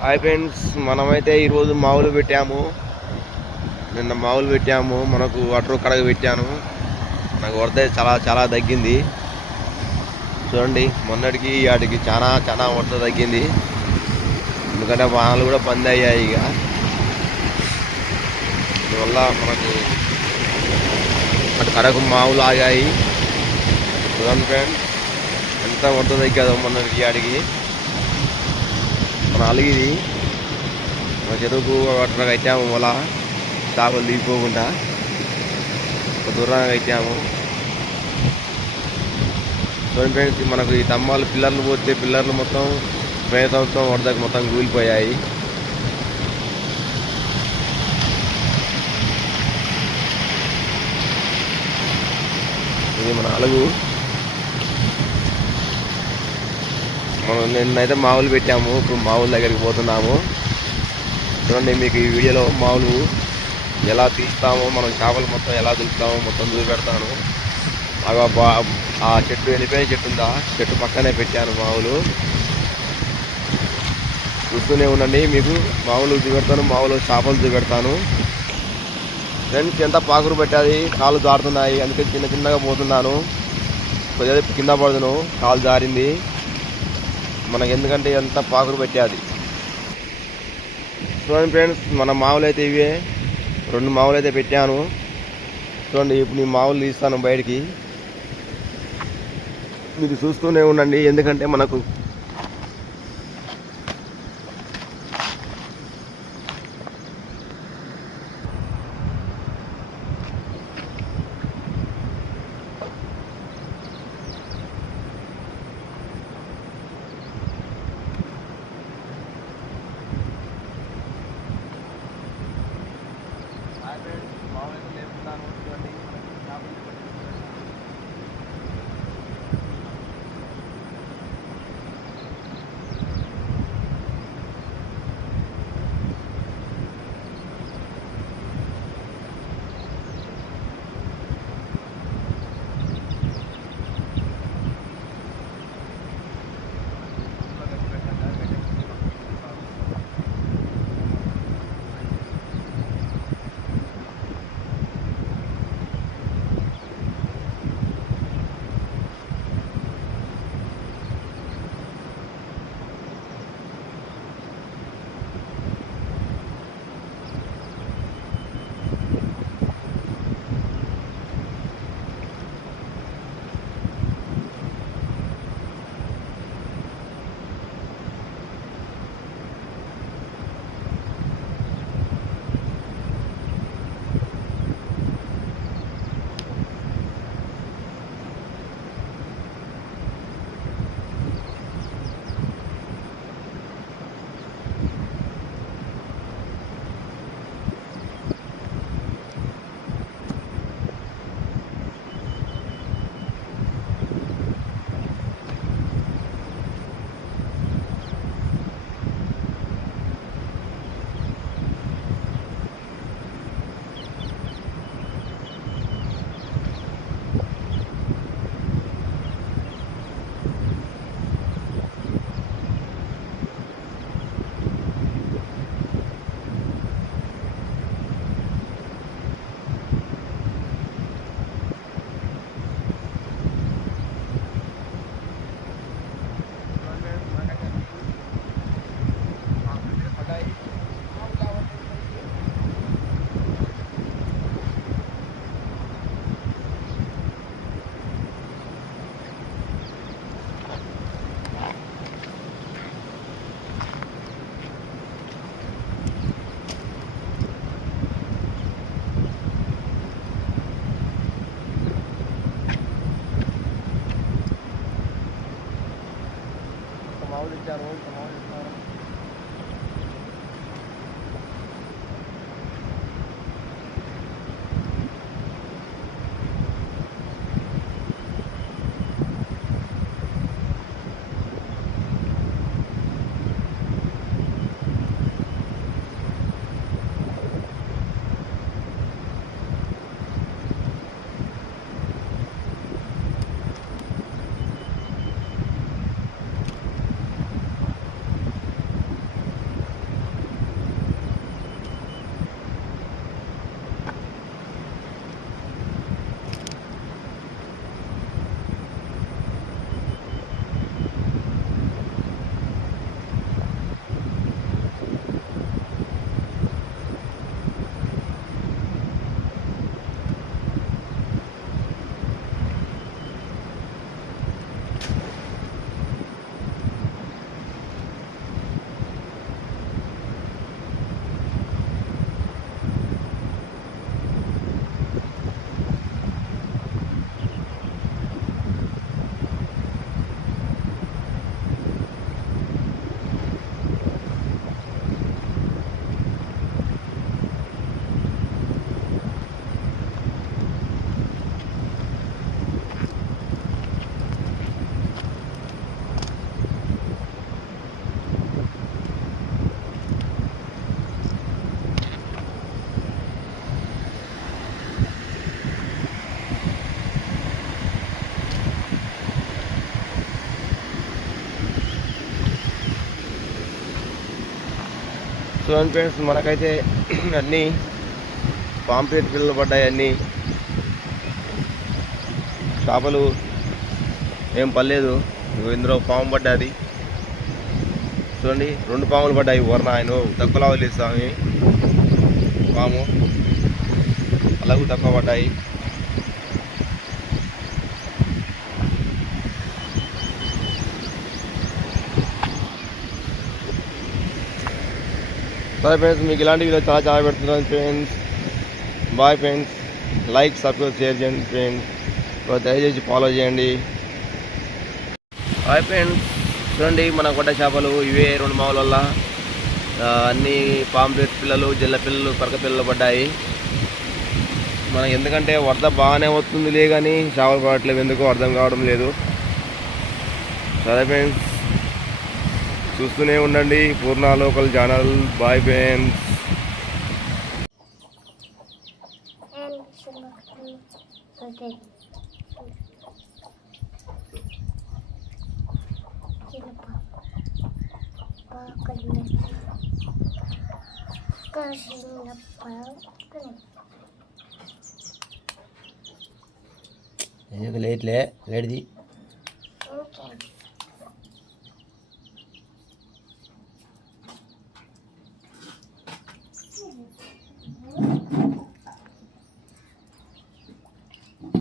Hi friends మనమైతే ఈరోజు మావులు పెట్టాము. నిన్న మావులు పెట్టాము మనకు వాటర్ కడగ పెట్టాను. నాకు వరద చాలా చాలా తగ్గింది. చూడండి మొన్నటికి వాటికి చాలా చాలా వరద తగ్గింది. ఎందుకంటే వానలు కూడా బంద్ అయ్యాయి ఇక. అందువల్ల మనకు అటు కడకు మావులు ఆగాయి. చూడండి ఫ్రెండ్స్ ఎంత వరద తగ్గాదో మొన్నటికి వాటికి నాలుగు ఇది. మా చెరువుకు అట్లా కట్టాము వల చేపలు దిగిపోకుండా ఒక దూరంగా కట్టాము. చూడండి ఫ్రెండ్స్ మనకు ఈ తమ్మాలు పిల్లర్లు పోతే పిల్లర్లు మొత్తం పోయిన సంవత్సరం వరదకు మొత్తం కూలిపోయాయి. ఇది మన అలుగు. మనం నిన్నైతే మావులు పెట్టాము. ఇప్పుడు మావుల దగ్గరికి పోతున్నాము. చూడండి మీకు ఈ వీడియోలో మావులు ఎలా తీస్తామో మనం చేపలు మొత్తం ఎలా దులుపుతామో మొత్తం చూపెడతాను. పెడతాను ఆ చెట్టు వెళ్ళిపోయిన చెట్టు ఉందా? చెట్టు పక్కనే పెట్టాను మావులు. చూస్తూనే ఉండండి మీకు మావులు చూపెడతాను మావులు చేపలు చూపెడతాను. ఫ్రెండ్స్ ఎంత పాకురు పెట్టాది? కాళ్ళు జారుతున్నాయి. అందుకే చిన్న చిన్నగా పోతున్నాను. కొద్దిగా కింద పడుతున్నాను కాలు జారింది. మనకు ఎందుకంటే ఎంత పాకురు పెట్టాది చూడండి ఫ్రెండ్స్ మన మావులు అయితే ఇవే. రెండు మావులు అయితే పెట్టాను. చూడండి ఇప్పుడు నేను మావులు తీస్తాను బయటికి. మీరు చూస్తూనే ఉండండి ఎందుకంటే మనకు மாவடிச்சார் ஓய்வு மாவடிச்சார் చూడండి ఫ్రెండ్స్ మనకైతే అన్నీ పాంప్లెట్ పిల్లలు పడ్డాయి అన్నీ. చేపలు ఏం పర్లేదు ఇందులో పాము పడ్డది చూడండి రెండు పాములు పడ్డాయి. వర్ణ ఆయన తక్కువలా వదిలేస్తాము పాము. అలాగూ తక్కువ పడ్డాయి. సరే ఫ్రెండ్స్ మీకు ఇలాంటి వీడియో చాలా చాలా పెడుతున్నాను friends bye friends like subscribe share చేయండి ఫ్రెండ్స్ దయచేసి ఫాలో చేయండి. బాయ్ ఫ్రెండ్స్ చూడండి మన గొడ్డ చేపలు ఇవే రెండు మావుల వల్ల అన్ని పాంప్లెట్ పిల్లలు జల్ల పిల్లలు పరక పిల్లలు పడ్డాయి. మనకు ఎందుకంటే వరద బాగానే వస్తుంది లే కానీ చేపలు పడట్లేదు ఎందుకు అర్థం కావడం లేదు. సరే ఫ్రెండ్స్ చూస్తూనే ఉండండి. Purna local channel. Bye friends. Okay. లేట్లే లేట్ది.